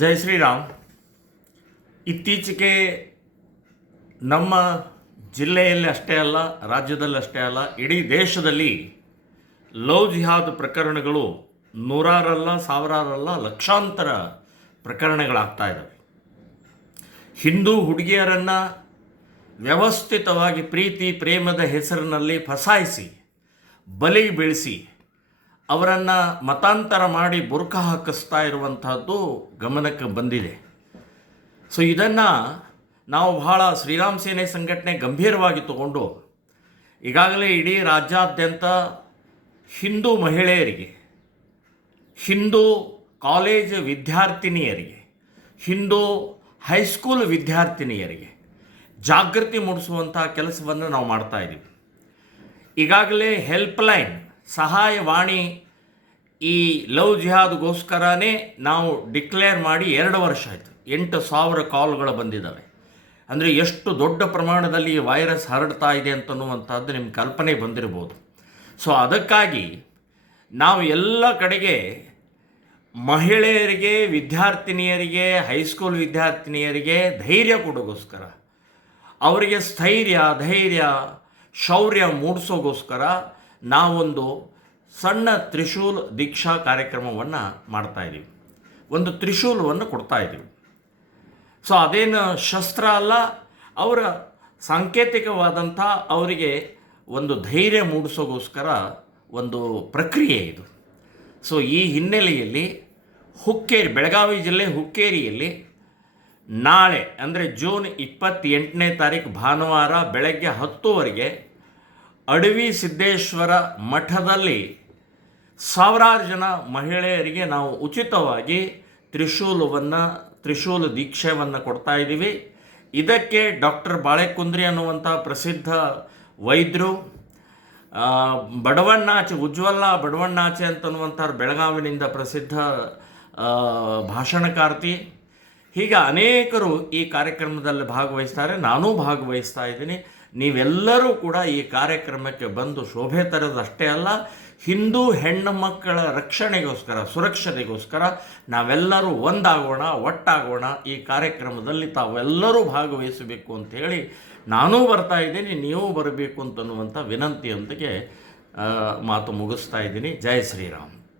ಜೈ ಶ್ರೀರಾಮ್. ಇತ್ತೀಚೆಗೆ ನಮ್ಮ ಜಿಲ್ಲೆಯಲ್ಲಿ ಅಷ್ಟೇ ಅಲ್ಲ, ರಾಜ್ಯದಲ್ಲಿ ಅಷ್ಟೇ ಅಲ್ಲ, ಇಡೀ ದೇಶದಲ್ಲಿ ಲವ್ ಜಿಹಾದ್ ಪ್ರಕರಣಗಳು ನೂರಾರಲ್ಲ, ಸಾವಿರಾರಲ್ಲ, ಲಕ್ಷಾಂತರ ಪ್ರಕರಣಗಳಾಗ್ತಾ ಇದ್ದಾವೆ. ಹಿಂದೂ ಹುಡುಗಿಯರನ್ನು ವ್ಯವಸ್ಥಿತವಾಗಿ ಪ್ರೀತಿ ಪ್ರೇಮದ ಹೆಸರಿನಲ್ಲಿ ಫಸಾಯಿಸಿ ಬಲಿ ಬೀಳಿಸಿ ಅವರನ್ನು ಮತಾಂತರ ಮಾಡಿ ಬುರ್ಕ ಹಾಕಿಸ್ತಾ ಇರುವಂತಹದ್ದು ಗಮನಕ್ಕೆ ಬಂದಿದೆ. ಸೊ ಇದನ್ನು ನಾವು ಬಹಳ ಶ್ರೀರಾಮ್ ಸೇನೆ ಸಂಘಟನೆ ಗಂಭೀರವಾಗಿ ತಗೊಂಡು ಈಗಾಗಲೇ ಇಡೀ ರಾಜ್ಯಾದ್ಯಂತ ಹಿಂದೂ ಮಹಿಳೆಯರಿಗೆ, ಹಿಂದೂ ಕಾಲೇಜ್ ವಿದ್ಯಾರ್ಥಿನಿಯರಿಗೆ, ಹಿಂದೂ ಹೈಸ್ಕೂಲ್ ವಿದ್ಯಾರ್ಥಿನಿಯರಿಗೆ ಜಾಗೃತಿ ಮೂಡಿಸುವಂಥ ಕೆಲಸವನ್ನು ನಾವು ಮಾಡ್ತಾಯಿದ್ದೀವಿ. ಈಗಾಗಲೇ ಹೆಲ್ಪ್ಲೈನ್ ಸಹಾಯವಾಣಿ ಈ ಲವ್ ಜಿಹಾದ್ಗೋಸ್ಕರನೇ ನಾವು ಡಿಕ್ಲೇರ್ ಮಾಡಿ 2 ವರ್ಷ ಆಯಿತು. 8,000 ಕಾಲ್ಗಳು ಬಂದಿದ್ದಾವೆ. ಅಂದರೆ ಎಷ್ಟು ದೊಡ್ಡ ಪ್ರಮಾಣದಲ್ಲಿ ಈ ವೈರಸ್ ಹರಡ್ತಾ ಇದೆ ಅಂತನ್ನುವಂಥದ್ದು ನಿಮ್ಮ ಕಲ್ಪನೆ ಬಂದಿರ್ಬೋದು. ಸೊ ಅದಕ್ಕಾಗಿ ನಾವು ಎಲ್ಲ ಕಡೆಗೆ ಮಹಿಳೆಯರಿಗೆ, ವಿದ್ಯಾರ್ಥಿನಿಯರಿಗೆ, ಹೈಸ್ಕೂಲ್ ವಿದ್ಯಾರ್ಥಿನಿಯರಿಗೆ ಧೈರ್ಯ ಕೊಡೋಗೋಸ್ಕರ, ಅವರಿಗೆ ಸ್ಥೈರ್ಯ, ಧೈರ್ಯ, ಶೌರ್ಯ ಮೂಡಿಸೋಗೋಸ್ಕರ ನಾವೊಂದು ಸಣ್ಣ ತ್ರಿಶೂಲ್ ದೀಕ್ಷಾ ಕಾರ್ಯಕ್ರಮವನ್ನು ಮಾಡ್ತಾಯಿದ್ದೀವಿ. ಒಂದು ತ್ರಿಶೂಲವನ್ನು ಕೊಡ್ತಾಯಿದ್ದೀವಿ. ಸೊ ಅದೇನು ಶಸ್ತ್ರ ಅಲ್ಲ, ಅವರ ಸಾಂಕೇತಿಕವಾದಂಥ ಅವರಿಗೆ ಒಂದು ಧೈರ್ಯ ಮೂಡಿಸೋಗೋಸ್ಕರ ಒಂದು ಪ್ರಕ್ರಿಯೆ ಇದು. ಸೊ ಈ ಹಿನ್ನೆಲೆಯಲ್ಲಿ ಹುಕ್ಕೇರಿ, ಬೆಳಗಾವಿ ಜಿಲ್ಲೆ ಹುಕ್ಕೇರಿಯಲ್ಲಿ ನಾಳೆ ಅಂದರೆ ಜೂನ್ 28ನೇ ತಾರೀಕು ಭಾನುವಾರ ಬೆಳಗ್ಗೆ 10 ಅಡವಿ ಸಿದ್ದೇಶ್ವರ ಮಠದಲ್ಲಿ ಸಾವಿರಾರು ಜನ ಮಹಿಳೆಯರಿಗೆ ನಾವು ಉಚಿತವಾಗಿ ತ್ರಿಶೂಲ ದೀಕ್ಷೆಯನ್ನು ಕೊಡ್ತಾ ಇದ್ದೀವಿ. ಇದಕ್ಕೆ ಡಾಕ್ಟರ್ ಬಾಳೆಕುಂದ್ರಿ ಅನ್ನುವಂಥ ಪ್ರಸಿದ್ಧ ವೈದ್ಯರು, ಬಡವಣ್ಣಾಚೆ, ಉಜ್ವಲ ಬಡವಣ್ಣಾಚೆ ಅಂತನ್ನುವಂಥವ್ರು ಬೆಳಗಾವಿನಿಂದ ಪ್ರಸಿದ್ಧ ಭಾಷಣಕಾರ್ತಿ, ಹೀಗೆ ಅನೇಕರು ಈ ಕಾರ್ಯಕ್ರಮದಲ್ಲಿ ಭಾಗವಹಿಸ್ತಾರೆ. ನಾನೂ ಭಾಗವಹಿಸ್ತಾ ಇದ್ದೀನಿ. ನೀವೆಲ್ಲರೂ ಕೂಡ ಈ ಕಾರ್ಯಕ್ರಮಕ್ಕೆ ಬಂದು ಶೋಭೆ ತರೋದಷ್ಟೇ ಅಲ್ಲ, ಹಿಂದೂ ಹೆಣ್ಣು ಮಕ್ಕಳ ರಕ್ಷಣೆಗೋಸ್ಕರ, ಸುರಕ್ಷತೆಗೋಸ್ಕರ ನಾವೆಲ್ಲರೂ ಒಂದಾಗೋಣ, ಒಟ್ಟಾಗೋಣ. ಈ ಕಾರ್ಯಕ್ರಮದಲ್ಲಿ ತಾವೆಲ್ಲರೂ ಭಾಗವಹಿಸಬೇಕು ಅಂಥೇಳಿ ನಾನೂ ಬರ್ತಾ ಇದ್ದೀನಿ, ನೀವು ಬರಬೇಕು ಅಂತನ್ನುವಂಥ ವಿನಂತಿಯೊಂದಿಗೆ ಮಾತು ಮುಗಿಸ್ತಾ ಇದ್ದೀನಿ. ಜೈ ಶ್ರೀರಾಮ್.